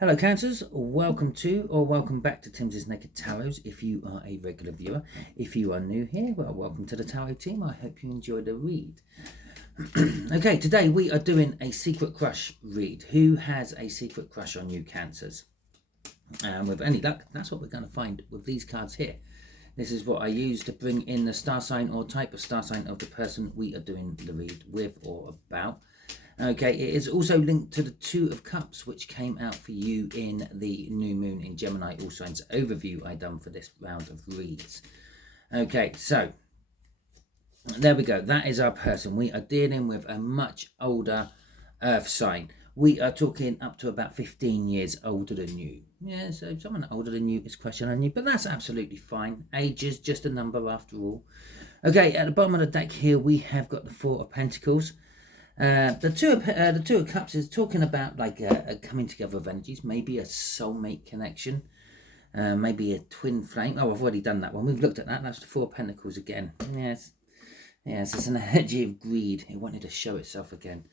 Hello Cancers, welcome to or welcome back to Timsy Naked Tarot if you are a regular viewer. If you are new here, well, welcome to the tarot team. I hope you enjoy the read. Okay, today we are doing a secret crush read. Who has a secret crush on you, Cancers? And with any luck, that's what we're going to find with these cards here. This is what I use to bring in the star sign or type of star sign of the person we are doing the read with or about. Okay, it is also linked to the Two of Cups, which came out for you in the New Moon in Gemini All Signs overview I done for this round of reads. Okay, so there we go. That is our person. We are dealing with a much older earth sign. We are talking up to about 15 years older than you. Yeah, so someone older than you is questioning you, but that's absolutely fine. Age is just a number after all. Okay, at the bottom of the deck here, we have got the Four of Pentacles. The two of Cups is talking about like a coming together of energies, maybe a soulmate connection, maybe a twin flame. Oh, I've already done that one. We've looked at that. That's the Four of Pentacles again. Yes, it's an energy of greed. It wanted to show itself again.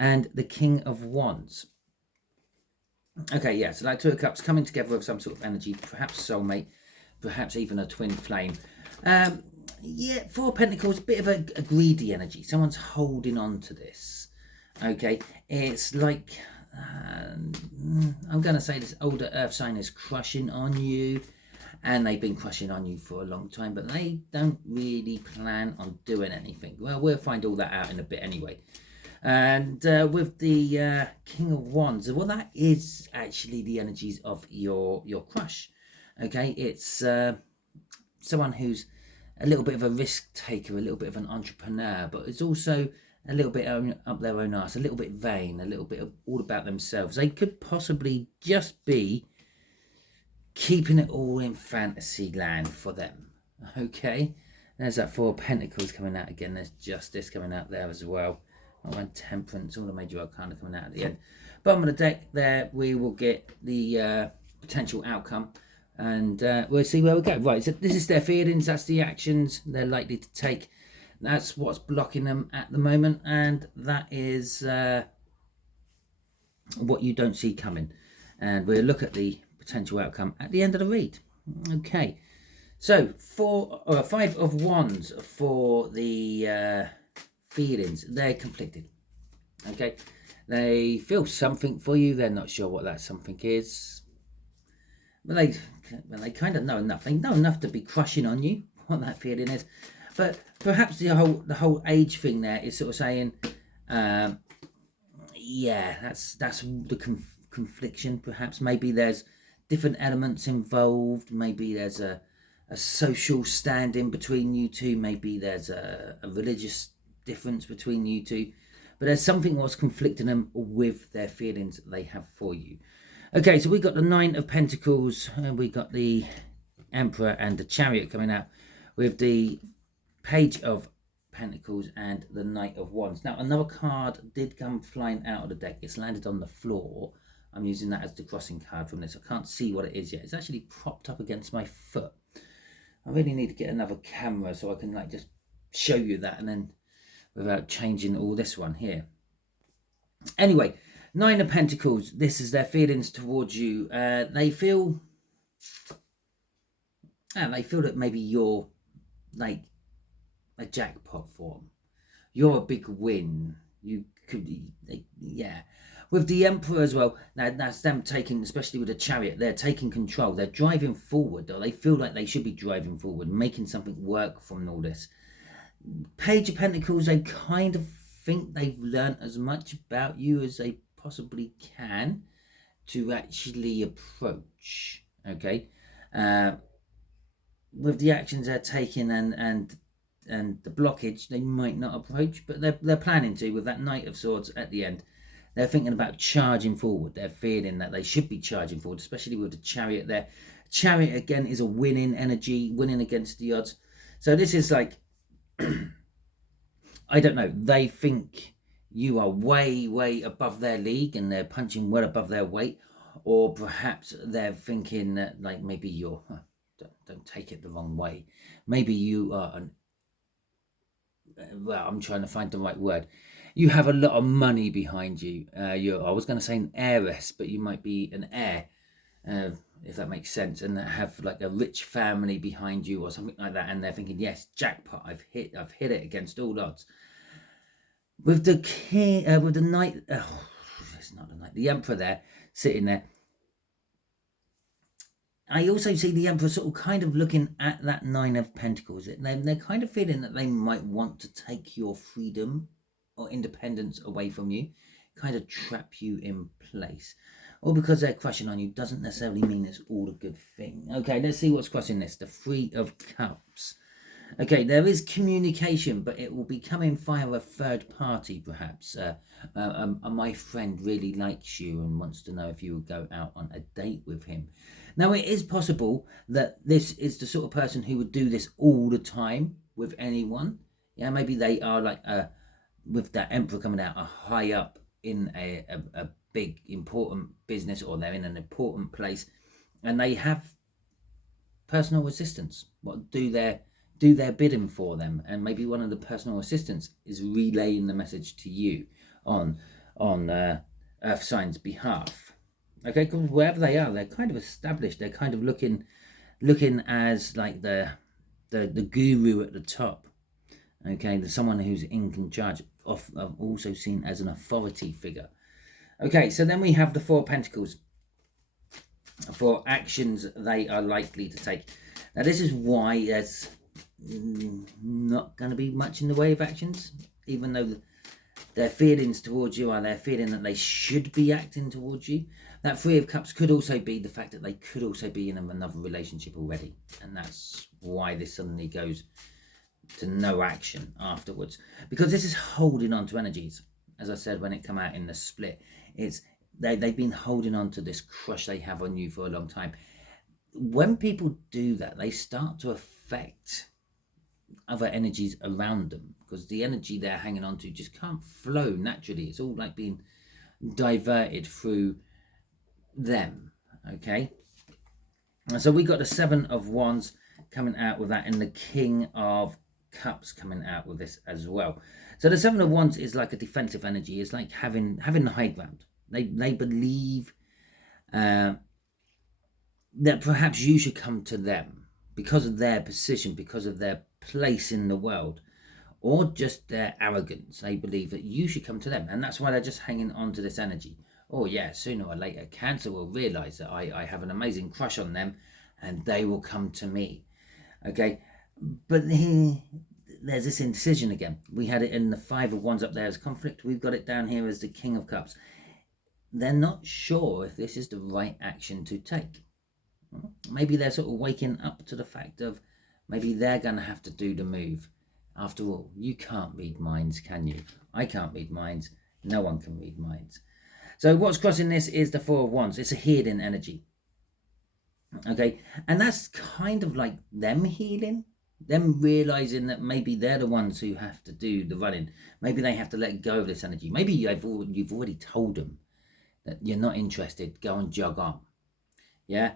And the King of Wands. Okay, yeah, so like Two of Cups coming together with some sort of energy, perhaps soulmate, perhaps even a twin flame. Yeah, Four of Pentacles, a bit of a greedy energy. Someone's holding on to this. Okay, it's like, I'm going to say this older earth sign is crushing on you. And they've been crushing on you for a long time, but they don't really plan on doing anything. Well, we'll find all that out in a bit anyway. And with the King of Wands, well, that is actually the energies of your crush. Okay, it's someone who's a little bit of a risk taker, a little bit of an entrepreneur, but it's also a little bit up their own arse, a little bit vain, a little bit of all about themselves. They could possibly just be keeping it all in fantasy land for them. Okay, there's that Four of Pentacles coming out again. There's Justice coming out there as well. And Temperance, all the major arcana coming out at the end. Bottom of the deck there, we will get the potential outcome. And we'll see where we go. Right, so this is their feelings. That's the actions they're likely to take. That's what's blocking them at the moment. And that is what you don't see coming. And we'll look at the potential outcome at the end of the read. Okay. So, Five of Wands for the feelings. They're conflicted. Okay. They feel something for you. They're not sure what that something is. But they kind of know enough. They know enough to be crushing on you, what that feeling is. But perhaps the whole age thing there is sort of saying, yeah, that's the confliction. Perhaps maybe there's different elements involved. Maybe there's a social standing between you two. Maybe there's a religious difference between you two. But there's something what's conflicting them with their feelings they have for you. Okay, so we got the Nine of Pentacles, and we got the Emperor and the Chariot coming out with the Page of Pentacles and the Knight of Wands. Now, another card did come flying out of the deck. It's landed on the floor. I'm using that as the crossing card from this. I can't see what it is yet. It's actually propped up against my foot. I really need to get another camera so I can like just show you that and then without changing all this one here. Anyway, Nine of Pentacles, this is their feelings towards you. They feel that maybe you're like a jackpot for them. You're a big win. You could be, yeah. With the Emperor as well, that's them taking, especially with the Chariot, they're taking control. They're driving forward, or they feel like they should be driving forward, making something work from all this. Page of Pentacles, they kind of think they've learnt as much about you as they possibly can to actually approach. Okay, with the actions they're taking and the blockage, they might not approach, but they're planning to. With that Knight of Swords at the end, they're thinking about charging forward. They're feeling that they should be charging forward, especially with the Chariot there. Chariot again is a winning energy, winning against the odds. So this is like, I don't know, they think you are way above their league and they're punching well above their weight, or perhaps they're thinking that like maybe you're, don't take it the wrong way, maybe you are well, I'm trying to find the right word. you have a lot of money behind you. I was going to say an heiress, but you might be an heir, if that makes sense, and have like a rich family behind you or something like that, and they're thinking, yes, jackpot, I've hit it against all odds. With the king, with the knight, it's not the knight, the emperor there, sitting there. I also see the emperor sort of kind of looking at that Nine of Pentacles. They're kind of feeling that they might want to take your freedom or independence away from you, kind of trap you in place. Or because they're crushing on you doesn't necessarily mean it's all a good thing. Okay, let's see what's crossing this. The Three of Cups. Okay, there is communication, but it will be coming via a third party, perhaps. My friend really likes you and wants to know if you would go out on a date with him. Now, it is possible that this is the sort of person who would do this all the time with anyone. Yeah, maybe they are like, with that emperor coming out, a high up in a big, important business, or they're in an important place, and they have personal assistants. What do their bidding for them, and maybe one of the personal assistants is relaying the message to you on Earth Sign's behalf. Okay, because wherever they are, they're kind of established. They're kind of looking as like the guru at the top. Okay, there's someone who's in charge of also seen as an authority figure. Okay, so then we have the Four of Pentacles for actions they are likely to take. Now, this is why there's not going to be much in the way of actions, even though their feelings towards you are their feeling that they should be acting towards you. That Three of Cups could also be the fact that they could also be in another relationship already, and that's why this suddenly goes to no action afterwards, because this is holding on to energies. As I said, when it come out in the split, it's they've been holding on to this crush they have on you for a long time. When people do that, they start to affect other energies around them, because the energy they're hanging on to just can't flow naturally. It's all like being diverted through them. Okay, and so we got the Seven of Wands coming out with that, and the King of Cups coming out with this as well. So the Seven of Wands is like a defensive energy. It's like having the high ground. They believe that perhaps you should come to them because of their position, because of their place in the world, or just their arrogance. They believe that you should come to them, and that's why they're just hanging on to this energy. Oh yeah, sooner or later Cancer will realize that I have an amazing crush on them, and they will come to me. Okay, but there's this indecision again. We had it in the Five of Wands up there as conflict. We've got it down here as the King of Cups. They're not sure if this is the right action to take. Maybe they're sort of waking up to the fact of maybe they're going to have to do the move. After all, you can't read minds, can you? I can't read minds. No one can read minds. So what's crossing this is the Four of Wands. It's a healing energy. Okay, and that's kind of like them healing, them realizing that maybe they're the ones who have to do the running. Maybe they have to let go of this energy. Maybe you've already told them that you're not interested, go and jog on. Yeah,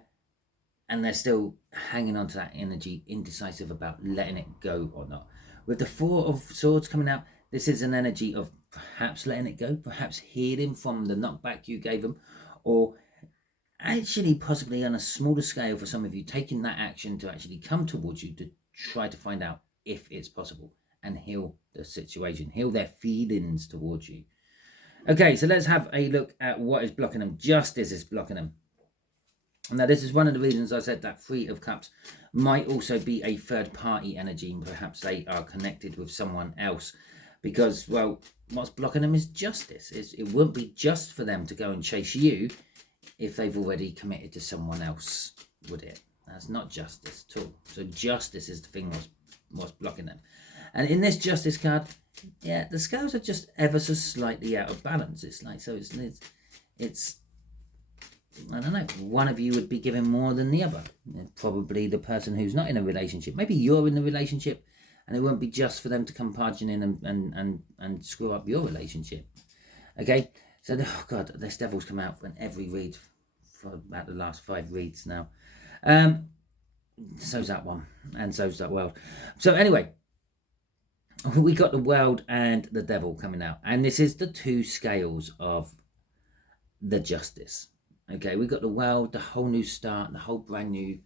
and they're still hanging on to that energy, indecisive about letting it go or not. With the Four of Swords coming out, this is an energy of perhaps letting it go, perhaps healing from the knockback you gave them, or actually possibly on a smaller scale for some of you, taking that action to actually come towards you to try to find out if it's possible and heal the situation, heal their feelings towards you. Okay, so let's have a look at what is blocking them. Justice is blocking them. Now, this is one of the reasons I said that Three of Cups might also be a third-party energy. Perhaps they are connected with someone else because, well, what's blocking them is justice. It won't be just for them to go and chase you if they've already committed to someone else, would it? That's not justice at all. So justice is the thing what's blocking them. And in this Justice card, yeah, the scales are just ever so slightly out of balance. It's like, so it's I don't know, one of you would be giving more than the other. Probably the person who's not in a relationship. Maybe you're in the relationship and it won't be just for them to come barging in and screw up your relationship. Okay, so, oh God, this devil's come out in every read for about the last 5 reads now. So's that one, and so's that world. So anyway, we got the World and the Devil coming out, and this is the two scales of the Justice. Okay, we got the World, the whole new start, the whole brand new,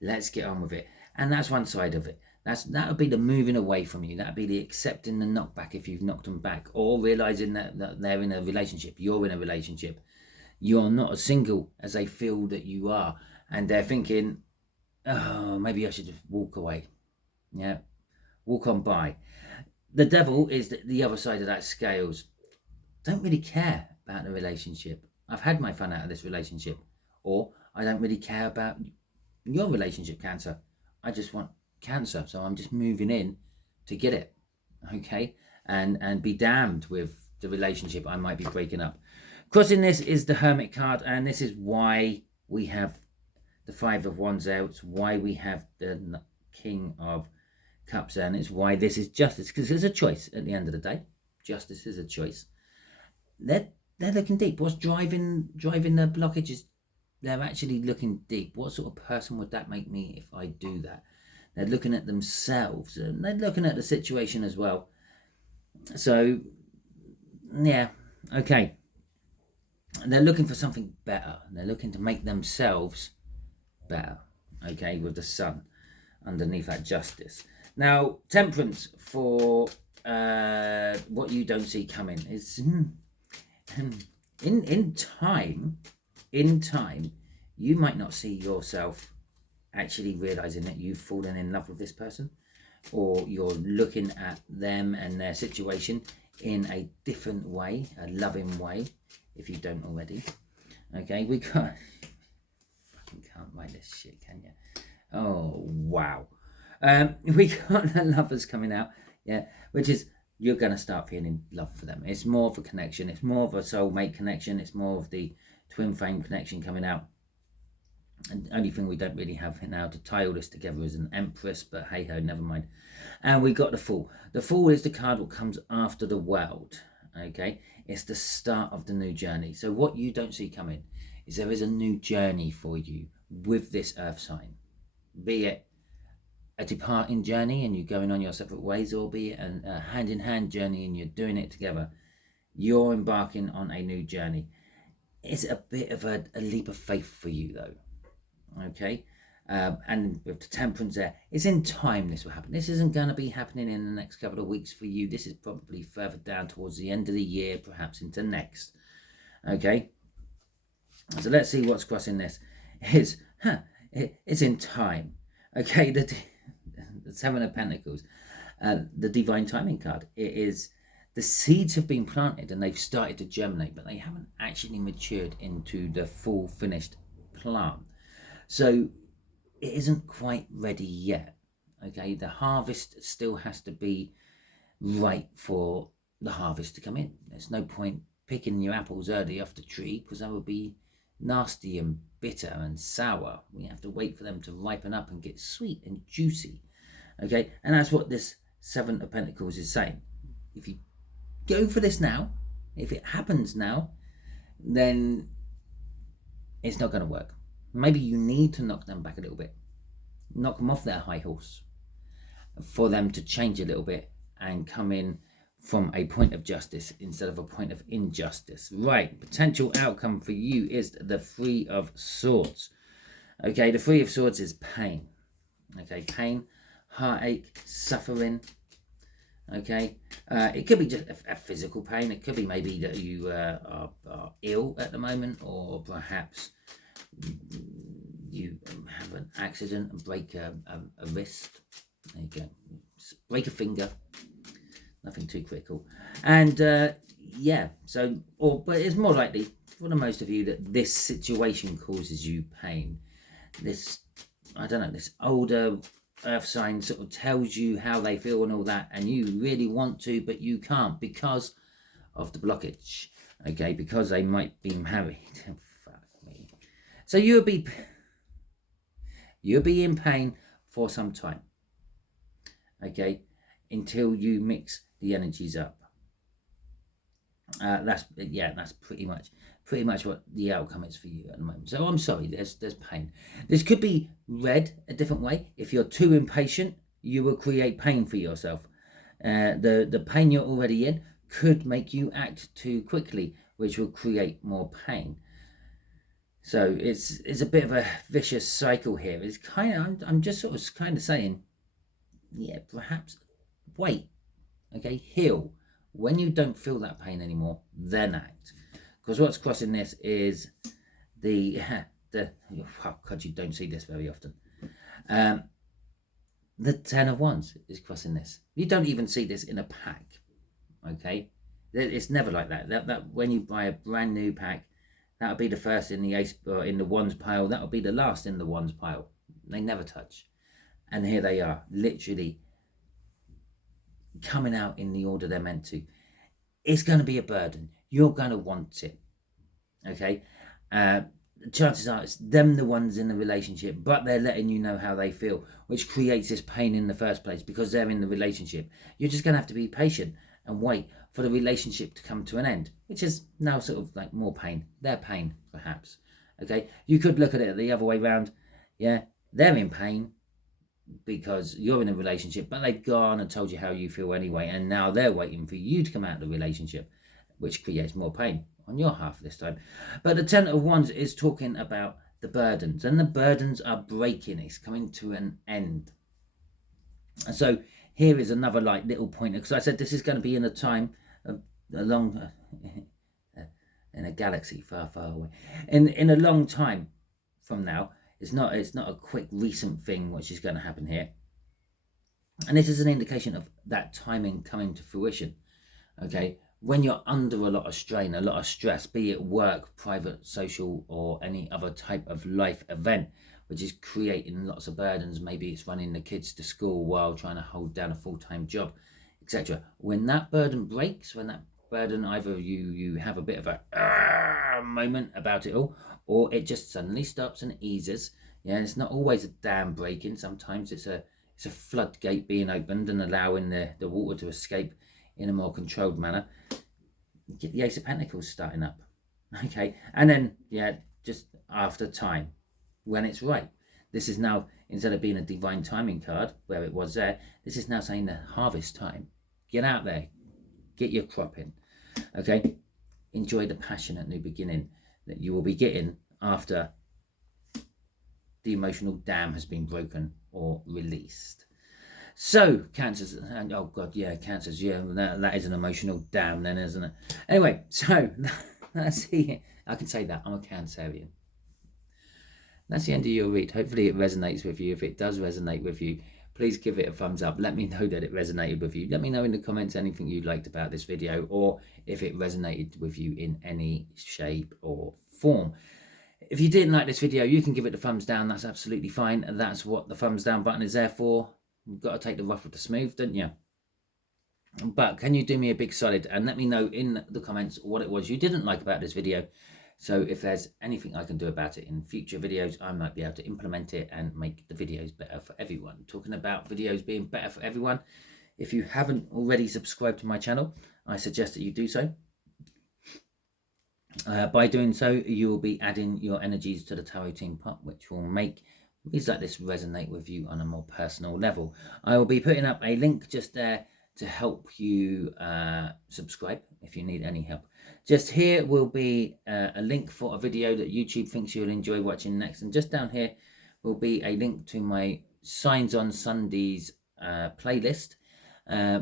let's get on with it. And that's one side of it. That would be the moving away from you. That would be the accepting the knockback if you've knocked them back, or realizing that they're in a relationship, you're in a relationship, you're not as single as they feel that you are, and they're thinking, oh, maybe I should just walk away. Yeah, walk on by. The Devil is the other side of that scales. Don't really care about the relationship. I've had my fun out of this relationship. Or I don't really care about your relationship, Cancer. I just want Cancer, so I'm just moving in to get it. Okay, and be damned with the relationship I might be breaking up. Crossing this is the Hermit card, and this is why we have the Five of Wands there. It's why we have the King of Cups there, and it's why this is justice, because there's a choice at the end of the day. Justice is a choice. They're looking deep. What's driving the blockages? They're actually looking deep. What sort of person would that make me if I do that? They're looking at themselves, and they're looking at the situation as well. So, yeah, okay. They're looking for something better. They're looking to make themselves better, okay, with the Sun underneath that Justice. Now, Temperance for what you don't see coming is in time, you might not see yourself actually realizing that you've fallen in love with this person, or you're looking at them and their situation in a different way, a loving way, if you don't already. Okay, we got, fucking can't write this shit, can you? Oh, wow. We got the Lovers coming out, yeah, which is, you're going to start feeling love for them. It's more of a connection. It's more of a soulmate connection. It's more of the twin flame connection coming out. And the only thing we don't really have now to tie all this together is an Empress, but hey ho, never mind. And we got the Fool. The Fool is the card that comes after the World. Okay, it's the start of the new journey. So what you don't see coming is there is a new journey for you with this Earth sign, be it a departing journey and you're going on your separate ways, or be it a hand-in-hand journey and you're doing it together. You're embarking on a new journey. It's a bit of a leap of faith for you, though. Okay, and with the Temperance there, it's in time this will happen. This isn't going to be happening in the next couple of weeks for you. This is probably further down towards the end of the year, perhaps into next. Okay, so let's see what's crossing this. It's in time. Okay, the Seven of Pentacles, the Divine Timing card. It is, the seeds have been planted and they've started to germinate, but they haven't actually matured into the full finished plant. So it isn't quite ready yet. Okay, the harvest still has to be right for the harvest to come in. There's no point picking your apples early off the tree, because that would be nasty and bitter and sour. We have to wait for them to ripen up and get sweet and juicy. Okay, and that's what this Seven of Pentacles is saying. If you go for this now, if it happens now, then it's not going to work. Maybe you need to knock them back a little bit, knock them off their high horse, for them to change a little bit and come in from a point of justice instead of a point of injustice. Right, potential outcome for you is the Three of Swords. Okay, the Three of Swords is pain. Okay, pain, heartache, suffering. Okay, it could be just a physical pain. It could be maybe that you are ill at the moment, or perhaps you have an accident and break a wrist. There you go, just break a finger. Nothing too critical. And yeah, so, but it's more likely for the most of you that this situation causes you pain. This, I don't know, this older earth sign sort of tells you how they feel and all that, and you really want to, but you can't because of the blockage. Okay, because they might be married. Fuck me. So you'll be in pain for some time. Okay, until you mix the energies up. That's pretty much what the outcome is for you at the moment. So I'm sorry, there's pain. This could be read a different way. If you're too impatient, you will create pain for yourself. The pain you're already in could make you act too quickly, which will create more pain. So it's a bit of a vicious cycle here. It's kind of, I'm just sort of kind of saying, yeah, perhaps wait, okay, heal. When you don't feel that pain anymore, then act. Because what's crossing this is the oh God, you don't see this very often. The 10 of Wands is crossing this. You don't even see this in a pack, okay? It's never like that. That when you buy a brand new pack, that'll be the first in the ace or in the Wands pile. That'll be the last in the Wands pile. They never touch. And here they are, literally coming out in the order they're meant to. It's going to be a burden. You're going to want it, okay? Chances are it's them the ones in the relationship, but they're letting you know how they feel, which creates this pain in the first place because they're in the relationship. You're just going to have to be patient and wait for the relationship to come to an end, which is now sort of like more pain. Their pain, perhaps. Okay, you could look at it the other way around. Yeah, they're in pain because you're in a relationship, but they've gone and told you how you feel anyway, and now they're waiting for you to come out of the relationship, which creates more pain on your half this time. But the 10 of Wands is talking about the burdens, and the burdens are breaking. It's coming to an end. And so here is another like little pointer, because I said this is going to be in a time in a galaxy far, far away, in a long time from now. It's not a quick recent thing which is going to happen here, and this is an indication of that timing coming to fruition. Okay, when you're under a lot of strain, a lot of stress, be it work, private, social, or any other type of life event, which is creating lots of burdens. Maybe it's running the kids to school while trying to hold down a full-time job, etc. When that burden breaks, when that burden, either you have a bit of a moment about it all, or it just suddenly stops and eases. Yeah, it's not always a dam breaking. Sometimes it's a floodgate being opened and allowing the water to escape in a more controlled manner. You get the Ace of Pentacles starting up, okay, and then just after time, when it's right. This is now, instead of being a divine timing card where it was there, this is now saying the harvest time. Get out there, get your crop in, okay. Enjoy the passionate new beginning that you will be getting after the emotional dam has been broken or released. So Cancers, and oh God, yeah, Cancers, yeah, that is an emotional dam then, isn't it? Anyway, so that's it. I can say that, I'm a Cancerian. That's the end of your read. Hopefully it resonates with you. If it does resonate with you, please give it a thumbs up. Let me know that it resonated with you. Let me know in the comments anything you liked about this video, or if it resonated with you in any shape or form. If you didn't like this video, you can give it a thumbs down. That's absolutely fine. And that's what the thumbs down button is there for. You've got to take the rough with the smooth, don't you? But can you do me a big solid and let me know in the comments what it was you didn't like about this video? So if there's anything I can do about it in future videos, I might be able to implement it and make the videos better for everyone. Talking about videos being better for everyone, if you haven't already subscribed to my channel, I suggest that you do so. By doing so, you will be adding your energies to the tarot team pot, which will make reads like this resonate with you on a more personal level. I will be putting up a link just there to help you subscribe if you need any help. Just here will be a link for a video that YouTube thinks you'll enjoy watching next, and just down here will be a link to my Signs on Sundays playlist,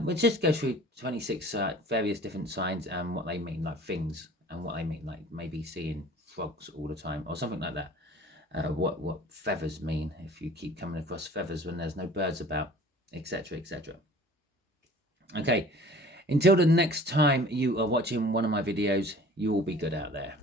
which just goes through 26 various different signs and what they mean, like things, and what they mean, like maybe seeing frogs all the time or something like that. What feathers mean if you keep coming across feathers when there's no birds about, etc, etc. Okay, until the next time you are watching one of my videos, you will be good out there.